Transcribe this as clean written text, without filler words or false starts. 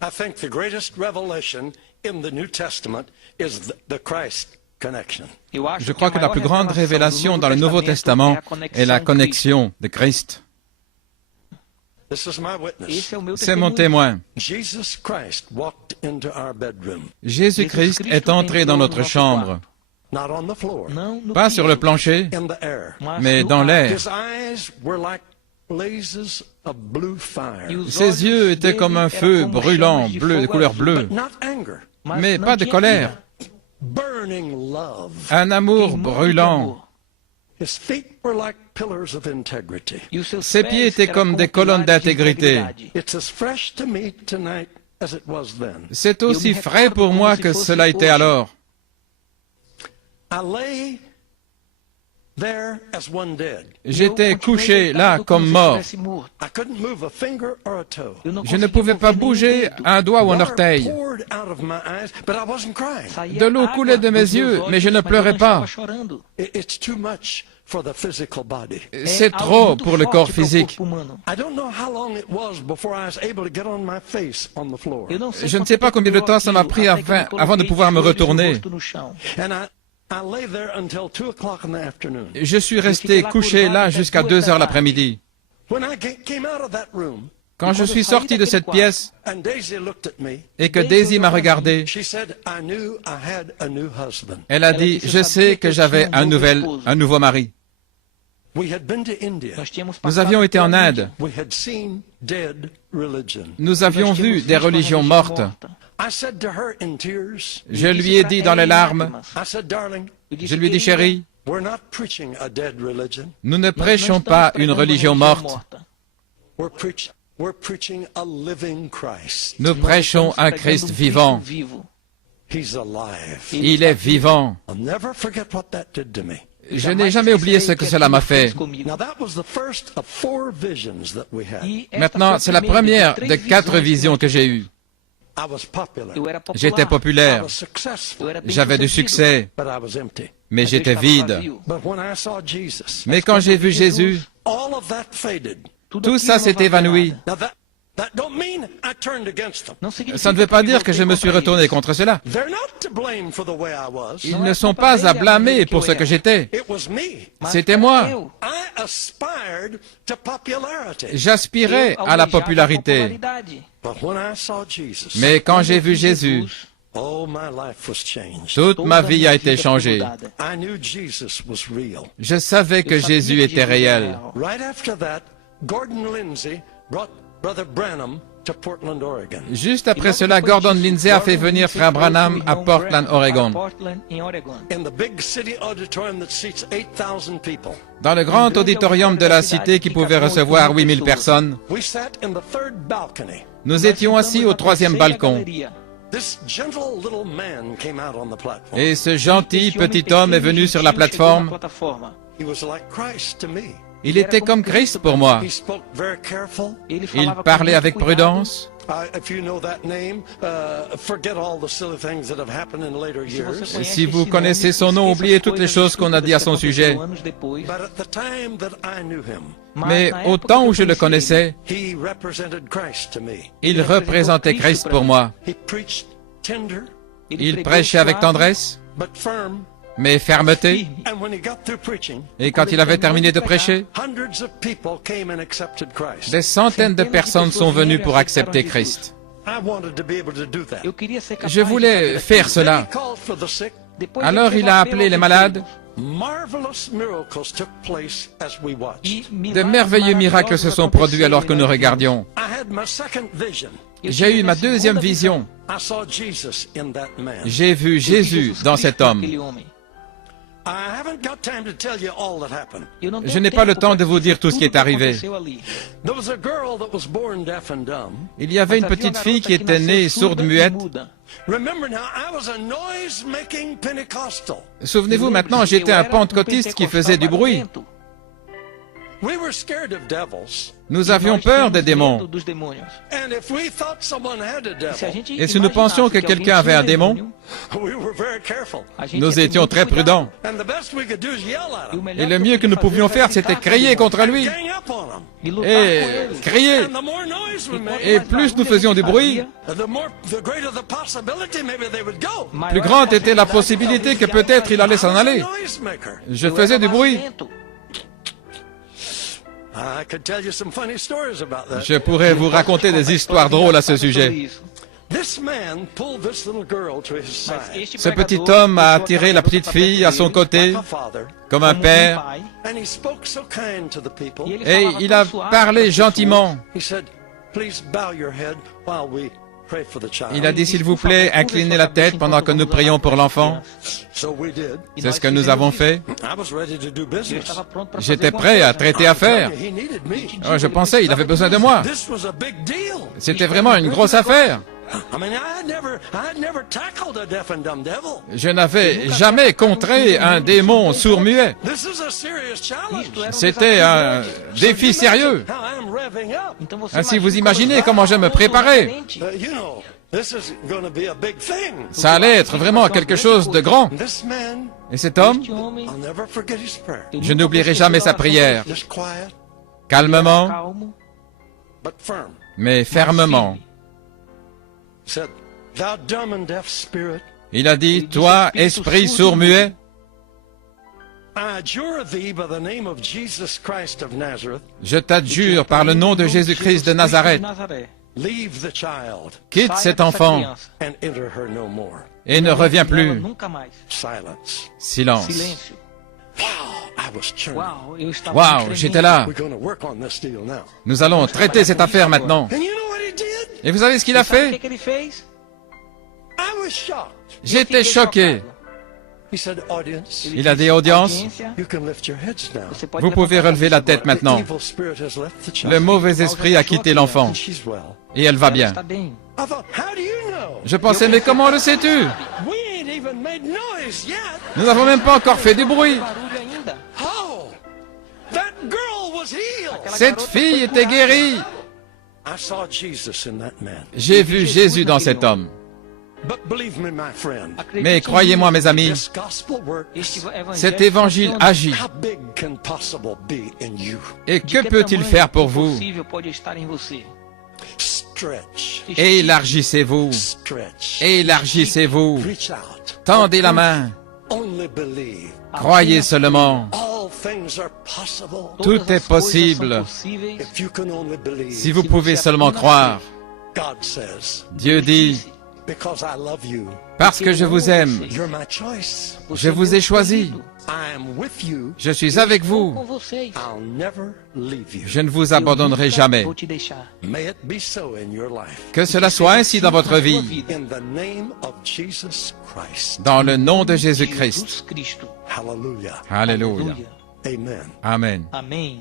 I think the greatest revelation in the New Testament is the Christ connection. Je crois que la plus grande révélation dans le Nouveau Testament est la connexion de Christ. This is my witness. C'est mon témoin. Jesus Christ walked into our bedroom, Jésus-Christ est entré dans notre chambre, not on the floor, pas sur le plancher, in the air. mais dans l'air. His eyes were like blazes of blue fire, Ses yeux étaient comme un feu brûlant, bleu, de couleur bleue, but not anger, mais pas de colère, burning love. un amour brûlant. His feet were like pillars of integrity. Ses pieds étaient comme des colonnes d'intégrité. It's as fresh to me tonight as it was then. C'est aussi frais pour moi que cela était alors. I lay there as one dead. J'étais couché là comme mort. I couldn't move a finger or a toe. Je ne pouvais pas bouger un doigt ou un orteil. Water poured out of my eyes, but I wasn't crying. De l'eau coulait de mes yeux, mais je ne pleurais pas. It's too much for the physical body. C'est trop pour le corps physique. I don't know how long it was before I was able to get on my face on the floor. Je ne sais pas combien de temps ça m'a pris avant de pouvoir me retourner. And I lay there until 2 o'clock in the afternoon. Je suis resté couché là jusqu'à 2 heures l'après-midi. When I came out of that room, Quand je suis sorti de cette pièce and Daisy looked at me, et que Daisy m'a regardé, she said, I knew I had a new husband. elle a dit, je sais que j'avais un nouveau mari. We had been to India. Nous avions été en Inde. We had seen dead religion. Nous avions vu des religions mortes. I said to her in tears, Je lui ai dit dans les larmes, I said, darling, je lui ai dit, chérie, we're not preaching a dead religion. nous ne prêchons pas une religion morte. We're preaching a living Christ. Nous prêchons un Christ vivant. He's alive. Il est vivant. I'll never forget what that did to me. Je n'ai jamais oublié ce que cela m'a fait. Now that was the first of 4 visions that we had. Maintenant, c'est la première de 4 visions que j'ai eues. I was popular. J'étais I populaire, was successful, j'avais du succès, but I was empty. mais j'étais vide. But when I saw Jesus, Mais quand j'ai vu Jésus, all of that faded. tout ça s'est évanoui. Now that don't mean I turned against them. Ça ne veut pas dire que je me suis retourné contre cela. They're not to blame for the way I was. Ils ne sont pas à blâmer pour ce que j'étais. It was me. C'était moi. I aspired to popularity. J'aspirais à la popularité. But when I saw Jesus, Mais quand j'ai vu Jésus, oh, my life was changed. toute ma vie a été changée. I knew Jesus was real. Je savais que Jésus était réel. Right after that, Gordon Lindsay brought Brother Branham to Portland, Oregon. Juste après cela, Gordon Lindsay a fait venir Frère Branham à Portland, Oregon. In the big city auditorium that seats 8,000 people. Dans le grand auditorium de la cité qui pouvait recevoir 8000 personnes, We sat in the third balcony. nous étions assis au 3e balcon. This gentle little man came out on the platform. Et ce gentil petit homme est venu sur la plateforme. He was like Christ to me. Il était comme Christ pour moi. He spoke very careful. Il parlait avec prudence. If you know that name, forget all the silly things that have happened in later years. Si vous connaissez son nom, oubliez toutes les choses qu'on a dit à son sujet. But at the time that I knew him, Mais au temps où je le connaissais, he represented Christ to me. il représentait Christ pour moi. He preached tender Il prêchait avec tendresse, but firm. mais fermeté. And when he got through preaching, Et quand il avait terminé de prêcher, hundreds of people came and accepted Christ. des centaines de personnes sont venues pour accepter Christ. I wanted to be able to do that. Je voulais faire cela. He called for the sick. Alors il a appelé les malades. Marvelous miracles took place as we watched. De merveilleux miracles se sont produits alors que nous regardions. I had my second vision. J'ai eu ma deuxième vision. I saw Jesus in that man. J'ai vu Jésus dans cet homme. I haven't got time to tell you all that happened. Je n'ai pas le temps de vous dire tout ce qui est arrivé. There was a girl that was born deaf and dumb. Il y avait une petite fille qui était née sourde-muette. Remember now, I was a noise-making Pentecostal. Souvenez-vous maintenant, j'étais un pentecôtiste qui faisait du bruit. We were scared of devils. Nous avions peur des démons. Dos demônios. And if we thought someone had a E se a devil, gente Et si nous pensions que imaginasse alguém quelqu'un avait tinha un démon, we were very careful. a gente nous ia ter étions muito très cuidado. prudents. And the best we could do is yell at E o them. melhor Et le que mieux eu que nous podia pouvions fazer faire, era c'était gritar crier com contre lui. Gang up on them. ele, e lutar Et com ele. crier. And the more noise we made, Et plus nous faisions du bruit, the greater the possibility maybe they would go. plus grande était la possibilité que peut-être il allait s'en aller. Noisemaker. Je faisais du bruit. I could tell you some funny stories about that. Je pourrais vous raconter des histoires drôles à ce sujet. This man pulled this little girl to his side. Ce petit homme a attiré la petite fille à son côté, Like a father, comme un père, and he spoke so kind to the people. et il a parlé gentiment. He said, "Please bow your head while we pray for the child." Il a dit, s'il vous plaît, inclinez la tête pendant que nous prions pour l'enfant. So we did. C'est ce que nous avons fait. I was ready to do business. J'étais prêt à traiter affaire. He needed me. Oh, je pensais, il avait besoin de moi. This was a big deal. C'était vraiment une grosse affaire. I mean, I had never tackled a deaf and dumb devil. Je n'avais jamais contré un démon sourd-muet. This is a serious challenge. C'était un défi sérieux. How I'm revving up. Ainsi, vous imaginez comment je me préparais. You know, this is going to be a big thing. Ça allait être vraiment quelque chose de grand. This man, Et cet homme, I'll never forget his prayer. je n'oublierai jamais sa prière. Just quiet, Calmement, Calmo, but firm. mais fermement. He said, "Thou dumb and deaf spirit, Il a dit, toi, esprit sourd-muet, I adjure thee by the name of Jesus Christ of Nazareth, je t'adjure par le nom de Jésus-Christ de Nazareth, Nazaré. leave the child quitte Saia cet dessa enfant criança. and enter her no more." et ne reviens plus. Nunca mais. Silence. Silence. Silêncio. Wow, I was churning. Uau, eu estava Waouh, tremendo. j'étais là. We're going to work on this deal now. Nous allons traiter cette affaire maintenant. And you know what he did? Et vous savez ce qu'il a Sabe o fait? que ele fez? I was shocked. J'étais choqué. He said, "Audience, Il a dit, audience, Audiência, you can lift your heads now. você pode vous pouvez levantar relever la sua tête cabeça. maintenant. The evil spirit has left the child. Le mauvais esprit a quitté l'enfant And she's well. et elle va Ela bien. está bem. I thought, how do you know? Je pensais, mais comment le sais-tu? We ain't even made noise yet. Nous n'avons même pas encore fait du bruit. Barulho ainda. Oh, that girl was healed. Cette fille était guérie. I saw Jesus in that man. J'ai vu Jésus dans cet homme. But believe me, my friend, Acredite Mais em croyez-moi, mim, mes amis, this gospel works. este evangelho cet évangile funciona. agit. How big can possible be in you? Et De que que peut-il tamanho faire pour vous? impossível pode estar em você? Stretch, Élargissez-vous. stretch. Élargissez-vous. Reach out. Tendez la main. Only believe. Croyez seulement. All things are possible Tout Todas est as coisas possible. são possíveis. if you can only believe. Si vous pouvez seulement croire. God says, Dieu dit, because I love you, parce que je vous aime, you're my choice. je vous ai choisi. I am with you. Je suis avec Com vous. vocês. I'll never leave you. Je ne vous abandonnerai jamais. Vou te deixar. May it be so in your life. Que cela soit ainsi dans votre vie. In the name of Jesus Christ. Dans le nom de Jésus-Christ. Jesus Cristo. Hallelujah. Alléluia. Amen. Amen. Amém.